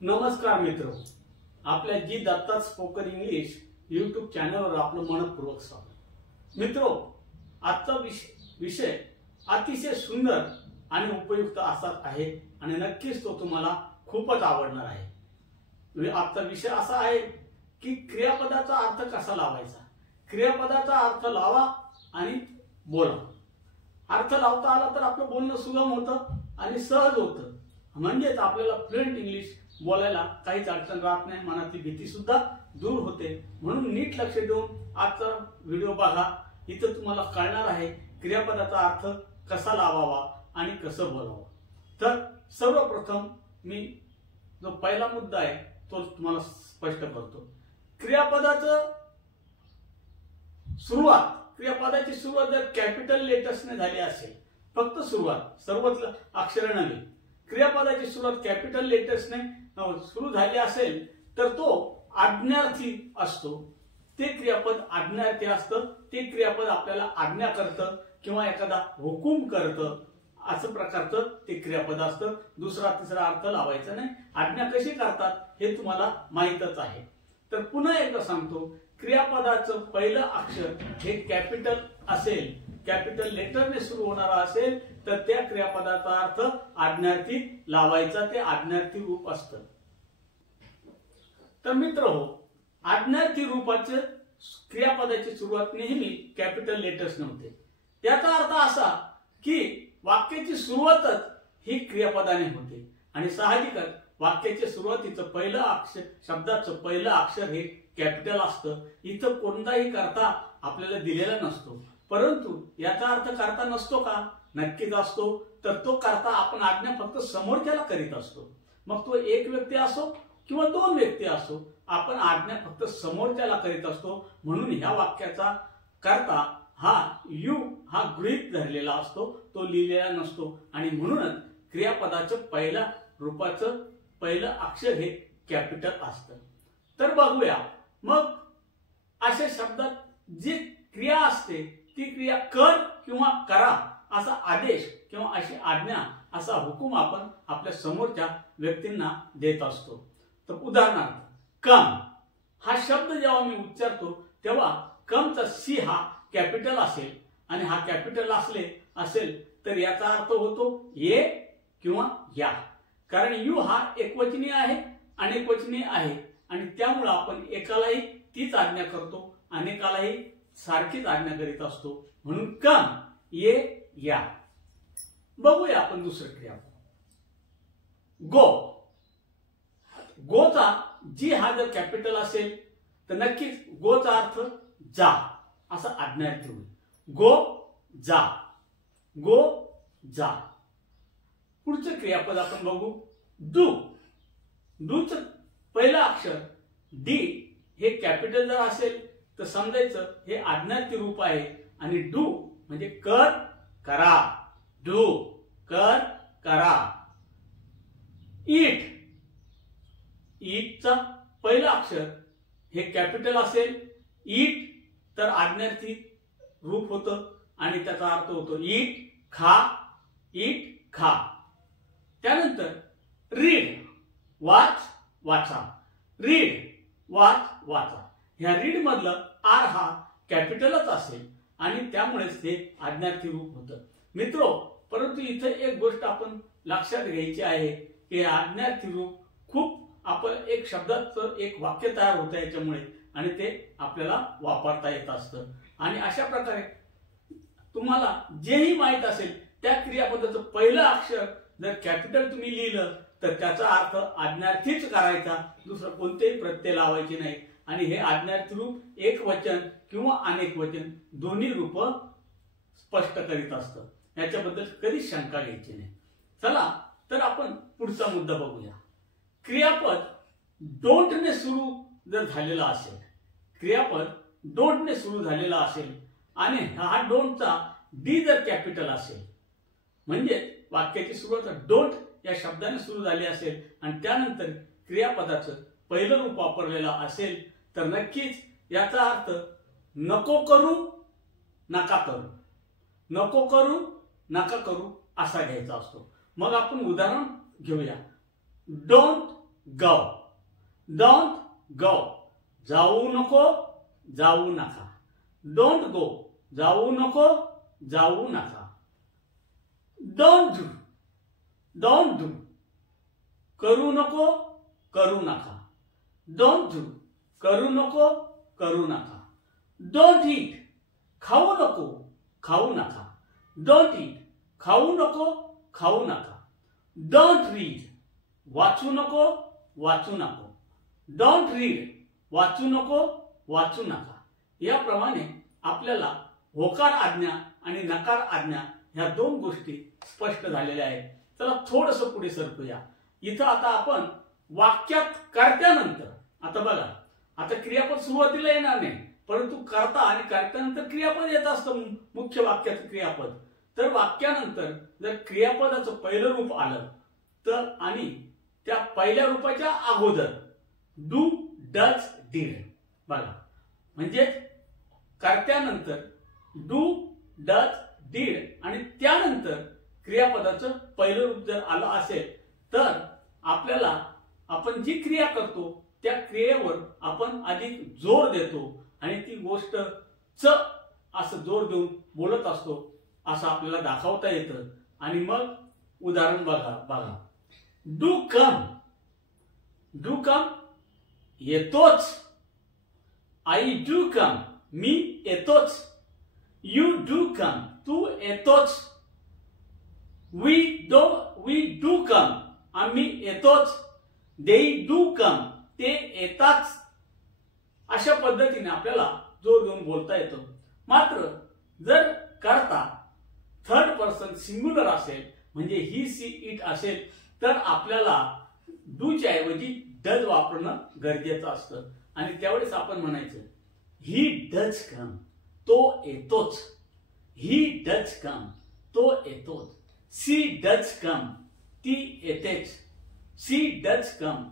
नमस्कार मित्र, आपल्या जी दत्ता स्पोकन इंग्लिश यूट्यूब चॅनलवर आपलं मनपूर्वक स्वागत। मित्रो, आजचा विषय अतिशय सुंदर आणि उपयुक्त असा आहे आणि नक्कीच तो तुम्हाला खूपच आवडणार आहे। आजचा विषय असा आहे की क्रियापदाचा अर्थ कसा लावायचा। क्रियापदाचा अर्थ लावा आणि बोला। अर्थ लावता आला तर आपलं बोलणं सुगम होतं आणि सहज होतं, म्हणजेच आपल्याला फ्लुएंट इंग्लिश बोलायला काहीच अडचण राहत नाही, मनातली भीती सुद्धा दूर होते। म्हणून नीट लक्ष देऊन आजचा व्हिडिओ बघा। इथं तुम्हाला कळणार आहे क्रियापदाचा अर्थ कसा लावावा आणि कसं बोलावं। तर सर्वप्रथम मी जो पहिला मुद्दा आहे तो तुम्हाला स्पष्ट करतो। क्रियापदाची सुरुवात जर कॅपिटल लेटर्सने झाली असेल, फक्त सुरुवात, सर्वच अक्षर नव्हे, क्रियापदाची सुरुवात कॅपिटल लेटर्सने सुरू झाली असेल तर तो आज्ञार्थी असतो। ते क्रियापद आज्ञार्थी असतं। ते क्रियापद आपल्याला आज्ञा करतं किंवा एखादा हुकूम करतं, असं प्रकारचं ते क्रियापद असतं। दुसरा तिसरा अर्थ लावायचा नाही। आज्ञा कशी करतात हे तुम्हाला माहीतच आहे। तर पुन्हा एकदा सांगतो, क्रियापदाचं पहिलं अक्षर हे कॅपिटल असेल, कॅपिटल लेटरने सुरू होणारा असेल तर त्या क्रियापदाचा अर्थ आज्ञार्थी लावायचा। ते आज्ञार्थी रूप असतं। तर मित्रहो, आज्ञार्थी रूपाचं क्रियापदाची सुरुवात नेहमी कॅपिटल लेटर्स नव्हते। त्याचा अर्थ असा की वाक्याची सुरुवातच ही क्रियापदाने होते आणि साहजिकच वाक्याच्या सुरुवातीचं पहिलं अक्षर, शब्दाचं पहिलं अक्षर हे कॅपिटल असतं। इथं कोणताही कर्ता आपल्याला दिलेला नसतो, परंतु याचा अर्थ कर्ता नसतो का? नक्कीच असतो। तर तो कर्ता आपण आज्ञा फक्त समोरच्याला करीत असतो। मग तो एक व्यक्ती असो किंवा दोन व्यक्ती असो, आपण आज्ञा फक्त समोरच्याला करीत असतो। म्हणून ह्या वाक्याचा कर्ता हा यू हा गृहीत धरलेला असतो, तो लिहिलेला नसतो आणि म्हणूनच क्रियापदाचं पहिल्या रूपाचं पहिलं अक्षर हे कॅपिटल असतं। तर बघूया मग अशा शब्दात जी क्रिया असते ती क्रिया कर किंवा करा असा आदेश किंवा अशी आज्ञा, असा हुकूम आपण आपल्या समोरच्या व्यक्तींना देत असतो। तर उदाहरणार्थ, कम हा शब्द जेव्हा मी उच्चारतो तेव्हा कमचा सी हा कॅपिटल असेल आणि हा कॅपिटल असेल तर याचा अर्थ होतो ये किंवा या। कारण यू हा एकवचनी आहे, अनेकवचनी आहे आणि त्यामुळे आपण एकालाही तीच आज्ञा करतो, अनेकालाही सारखीच आज्ञा करीत असतो। म्हणून कम, ये, या। बघूया आपण दुसरं क्रियापद, गो। गोचा जी हा जर कॅपिटल असेल तर नक्कीच गोचा अर्थ जा असा आज्ञार्थी होईल। गो, जा, गो, जा। पुढचं क्रियापद आपण बघू, डू। डूचं पहिलं अक्षर डी हे कॅपिटल जर असेल तर समजायचं हे आज्ञार्थी रूप आहे आणि डू म्हणजे कर, करा। डू, कर, करा। ईट, ईटचा पहिलं अक्षर हे कॅपिटल असेल, ईट तर आज्ञार्थी रूप होतं आणि त्याचा अर्थ होतो ईट, खा, ईट, खा। त्यानंतर रीड, वाच, वाचा। रीड, वाच, वाचा। ह्या रीड मधलं आर हा कॅपिटलच असेल आणि त्यामुळेच ते आज्ञार्थी रूप होतं। मित्रो, परंतु इथे एक गोष्ट आपण लक्षात घ्यायची आहे की आज्ञार्थी रूप खूप आपण एक शब्दाचं एक वाक्य तयार होतं याच्यामुळे आणि ते आपल्याला वापरता येत असतं। आणि अशा प्रकारे तुम्हाला जेही माहित असेल त्या क्रियापदाचं पहिलं अक्षर जर कॅपिटल तुम्ही लिहिलं तर त्याचा अर्थ आज्ञार्थीच करायचा, दुसरं कोणतेही प्रत्यय लावायचे नाही आणि हे आज्ञार्थी रूप एक वचन किंवा अनेक वचन दोन्ही रूप स्पष्ट करीत असतं। याच्याबद्दल कधीच शंका घ्यायची नाही। चला तर आपण पुढचा मुद्दा बघूया। क्रियापद डोंट ने सुरू जर झालेला असेल, क्रियापद डोंट ने सुरू झालेला असेल आणि हा डोंटचा डी जर कॅपिटल असेल, म्हणजे वाक्याची सुरुवात डोंट या शब्दाने सुरू झाली असेल आणि त्यानंतर क्रियापदाचं पहिलं रूप वापरलेलं असेल तर नक्कीच याचा अर्थ नको करू, नका करू, नको करू, नका करू असा घ्यायचा असतो। मग आपण उदाहरण घेऊया। Don't go. Don't go. जाऊ नको, जाऊ नका. Don't go. जाऊ नको, जाऊ नका. Don't do. Don't do. करू नको, करू नका. Don't do. करू नको, करू नका. Don't eat. खाऊ नको, खाऊ नका. Don't eat. खाऊ नको, खाऊ नका. Don't read. वाचू नको, वाचू नको. Don't read. वाचू नको, वाचू नका. याप्रमाणे आपल्याला होकार आज्ञा आणि नकार आज्ञा ह्या दोन गोष्टी स्पष्ट झालेल्या आहेत. चला थोडंसं पुढे सरकूया. इथं आता आपण वाक्यात कर्त्यानंतर, आता बघा, आता क्रियापद सुरुवातीला येणार नाही, परंतु कर्ता आणि कर्त्यानंतर क्रियापद येत असतं, मुख्य वाक्यात क्रियापद. तर वाक्यानंतर जर क्रियापदाचं पहिलं रूप आलं तर आणि त्या पहिल्या रूपाच्या अगोदर डू, डज, डीड, बघा, म्हणजे कर्त्यानंतर डू, डज, डीड आणि त्यानंतर क्रियापदाचं पहिलं रूप जर आलं असेल तर आपल्याला आपण जी क्रिया करतो त्या क्रियेवर आपण अधिक जोर देतो आणि ती गोष्ट च असं जोर देऊन बोलत असतो असं आपल्याला दाखवता येतं. आणि मग उदाहरण बघा. Do come. डू कम, येतोच. आई डू कम, मी येतोच. यू डू कम, तू येतोच. वी डू कम, आम्ही येतोच. दे डू कम, ते येतात. अशा पद्धतीने आपल्याला जोर देऊन बोलता येतो. मात्र जर कर्ता थर्ड पर्सन सिंग्युलर असेल, म्हणजे ही, सी, इट असेल, तर आपल्याला डूच्या ऐवजी डज वापरणं गरजेचं असतं. आणि त्यावेळेस आपण म्हणायचं ही डज कम, तो येतोच. ही डज कम, तो येतोच. सी डज कम, ती येतेच. सी डज कम,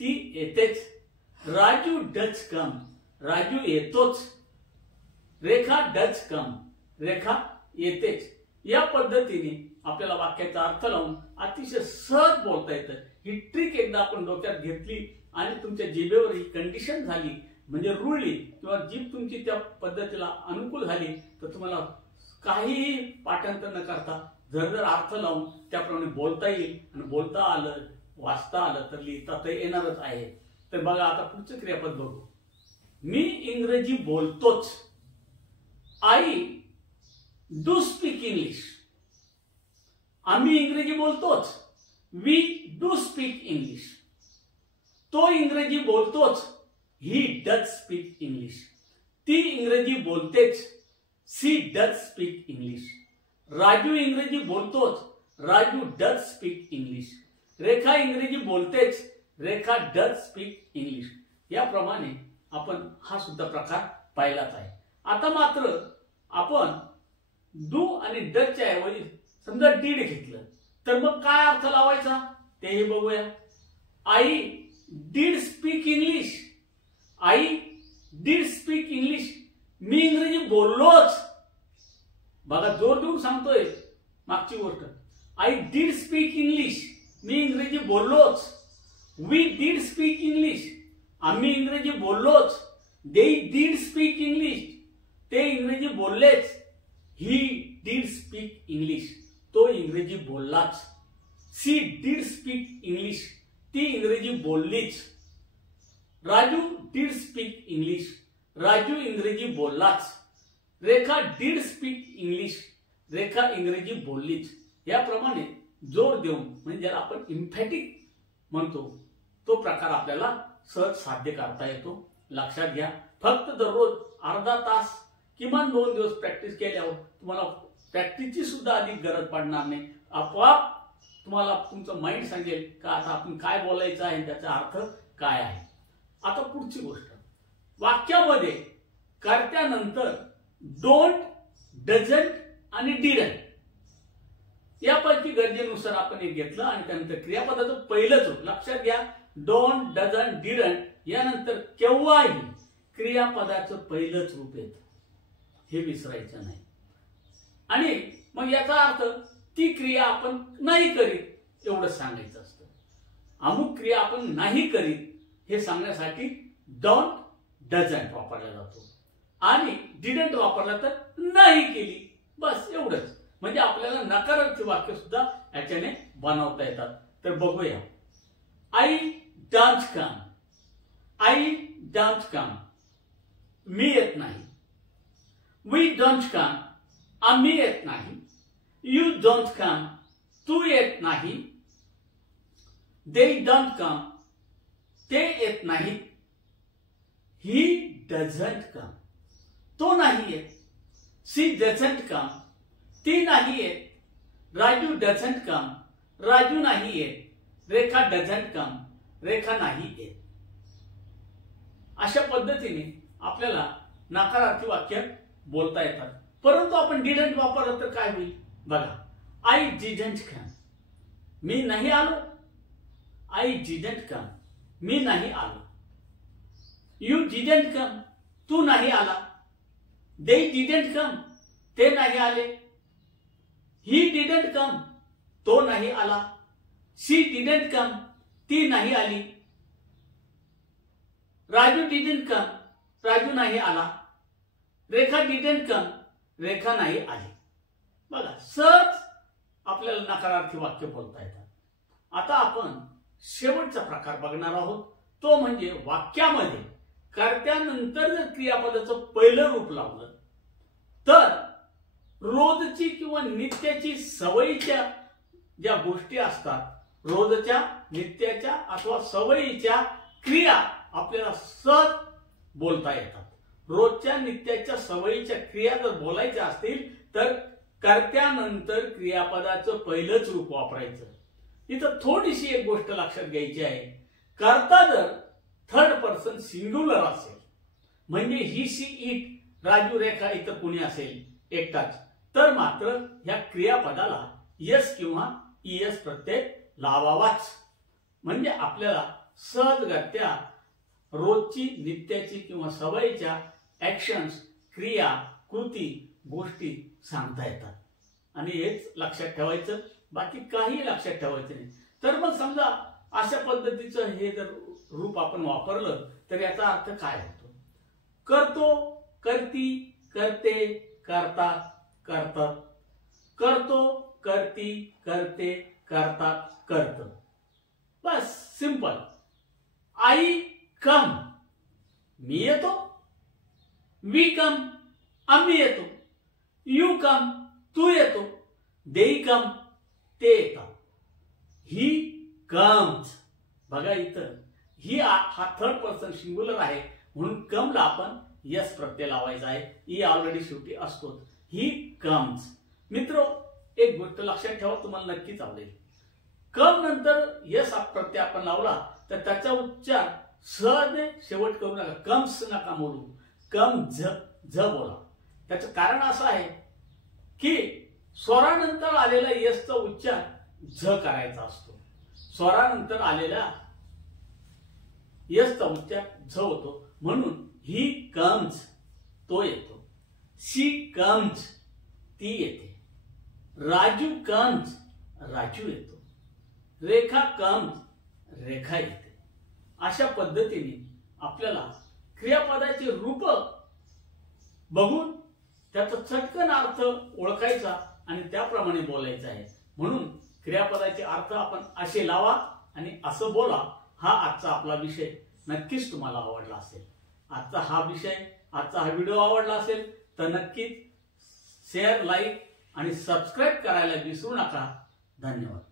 ती येतेच. राजू डज कम, राजू येतोच. रेखा डज कम, रेखा येतेच. या पद्धतीने आपल्याला वाक्याचा अर्थ लावून अतिशय सहज बोलता येतं. ही ट्रिक एकदा आपण डोक्यात घेतली आणि तुमच्या जिभेवर ही कंडिशन झाली, म्हणजे रुळली, किंवा जीभ तुमची त्या पद्धतीला अनुकूल झाली, तर तुम्हाला काहीही पाठांतर न करता झरझर अर्थ लावून त्याप्रमाणे बोलता येईल. आणि बोलता आलं, वाचता आलं तर लिहिता तर येणारच आहे. तर बघा, आता पुढचं क्रियापद बघू. मी इंग्रजी बोलतोच. I do speak English. आम्ही इंग्रजी बोलतोच. We do speak English. तो इंग्रजी बोलतोच. He does speak English. ती इंग्रजी बोलतेच. She does speak English. Raju इंग्रजी बोलतोच. Raju does speak English. Rekha इंग्रजी बोलतेच. Rekha does speak English. याप्रमाणे आपण हा सुद्धा प्रकार पाहिलाच आहे. आता मात्र आपण डू आणि डजच्या ऐवजी समजा डीड घेतलं तर मग काय अर्थ लावायचा तेही बघूया. I did speak English. I did speak English. मी इंग्रजी बोललोच. बघा, जोर देऊन सांगतोय मागची गोष्ट. I did speak English. मी इंग्रजी बोललोच. We did speak English. आम्ही इंग्रजी बोललोच. They did speak English. ते इंग्रजी बोललेच. He did speak English. तो इंग्रजी बोललाच. She did speak English. ती इंग्रजी बोललीच. Raju did speak English. Raju इंग्रजी बोललाच. Rekha did speak English. Rekha इंग्रजी बोललीच. याप्रमाणे जोर देऊन, म्हणजे ज्याला आपण इम्फॅटिक म्हणतो, तो प्रकार आपल्याला सहज साध्य करता येतो. लक्षात घ्या, फक्त दररोज अर्धा तास किमान 2 दिवस प्रॅक्टिस केल्यावर तुम्हाला प्रॅक्टिसची सुद्धा अधिक गरज पडणार नाही. आपोआप तुम्हाला तुमचं माइंड सांगेल का आता आपण काय बोलायचं आहे, त्याचा अर्थ काय आहे. आता पुढची गोष्ट, वाक्यामध्ये कर्त्यानंतर डोंट, डझंट आणि डिडंट यापैकी गरजेनुसार आपण एक घेतलं आणि त्यानंतर क्रियापदाचं पहिलंच रूप. लक्षात घ्या, डोंट, डझंट, डिडंट यानंतर केव्हाही क्रियापदाचं पहिलंच रूप येतं, हे विसरायचं नाही. आणि मग याचा अर्थ ती क्रिया आपण नाही करीत एवढं सांगायचं असतं. अमुक क्रिया आपण नाही करीत हे सांगण्यासाठी डोंट डझंट वापरला जातो आणि डिडंट वापरला तर नाही केली, बस एवढंच. म्हणजे आपल्याला नकारार्थी वाक्य सुद्धा याच्याने बनवता येतात. तर बघूया. I don't come, I don't come, मी येत नाही. वी डोंट कम, आम्ही येत नाही. यू डोंट कम, तू येत नाही. दे डोंट कम, ते येत नाही. ही डझंट कम, तो नाही येत. शी डझंट कम, ती नाही येत. राजू डझंट कम, राजू नाही येत. रेखा डझंट कम, रेखा नाही येत. अशा पद्धतीने आपल्याला नकारार्थी वाक्य बोलता येतात. परंतु आपण डिडंट वापरलं तर काय होईल बघा. आई डिडंट कम, मी नाही आलो. आई डिडंट कम, मी नाही आलो. यू डिडंट कम, तू नाही आला. दे डिडंट कम, ते नाही आले. ही डिडंट कम, तो नाही आला. शी डिडंट कम, ती नाही आली. राजू डिडंट कम, राजू नाही आला. रेखा डिडंट कम, रेखा नाही आली. बघा, सहज आपल्याला नकारार्थी वाक्य बोलता येतात. आता आपण शेवटचा प्रकार बघणार आहोत. तो म्हणजे वाक्यामध्ये कर्त्यानंतर जर क्रियापदाचं पहिलं रूप लावलं तर रोजची किंवा नित्याची सवयीच्या ज्या गोष्टी असतात, रोजच्या नित्याच्या अथवा सवयीच्या क्रिया आपल्याला सहज बोलता येतात. रोजच्या नित्याच्या सवयीच्या क्रिया जर बोलायच्या असतील तर कर्त्यानंतर क्रियापदाचं पहिलंच रूप वापरायचं. इथं थोडीशी एक गोष्ट लक्षात घ्यायची आहे. कर्ता जर थर्ड पर्सन सिंग्युलर असेल म्हणजे ही, शी, इट, राजू, रेखा इतर कोणी असेल एकटाच, तर मात्र ह्या क्रियापदाला यस किंवा ईएस प्रत्यय लावावाच. म्हणजे आपल्याला सहजगत्या रोजची नित्याची किंवा सवयीच्या ऍक्शन्स, क्रिया, कृती, गोष्टी सांगता येतात. आणि हेच लक्षात ठेवायचं, बाकी काही लक्षात ठेवायचं नाही. तर मग समजा अशा पद्धतीचं हे जर रूप आपण वापरलं तर याचा अर्थ काय होतो. करतो, करती, करते, करतात, करतात. करतो, करती, करते, करतात, करत. बस सिंपल. आई कम, मी येतो. वी कम, आम्ही येतो. यू कम, तू येतो. दे कम, ते येतात. ही कम्स, बघा इथं ही हा थर्ड पर्सन सिंग्युलर आहे म्हणून कमला आपण यस प्रत्यय लावायचा आहे. ई ऑलरेडी शेवटी असतो. He comes. मित्र, एक गोष्ट लक्षात ठेवा, तुम्हाला नक्कीच आवडेल. कम नंतर यस प्रत्यय आपण लावला तर त्याचा उच्चार सहज शेवट करू नका. कम्स नका बोलू, कम झ बोला. त्याचं कारण असं आहे की स्वरानंतर आलेला यसचा उच्चार झ करायचा असतो. स्वरानंतर आलेला यसचा उच्चार झ होतो. म्हणून ही कम्स, तो येतो. शी कम्स, ती येते. राजू कम्स, राजू येतो. रेखा कम्स, रेखा येते. अशा पद्धतीने आपल्याला क्रियापदाचे रूप बघून त्याचा चटकन अर्थ ओळखायचा आणि त्याप्रमाणे बोलायचा आहे. म्हणून क्रियापदाचे अर्थ आपण असे लावा आणि असं बोला. हा आजचा आपला विषय नक्कीच तुम्हाला आवडला असेल. आजचा हा व्हिडिओ आवडला असेल तर नक्कीच शेअर, लाईक आणि सबस्क्राईब करायला विसरू नका. धन्यवाद.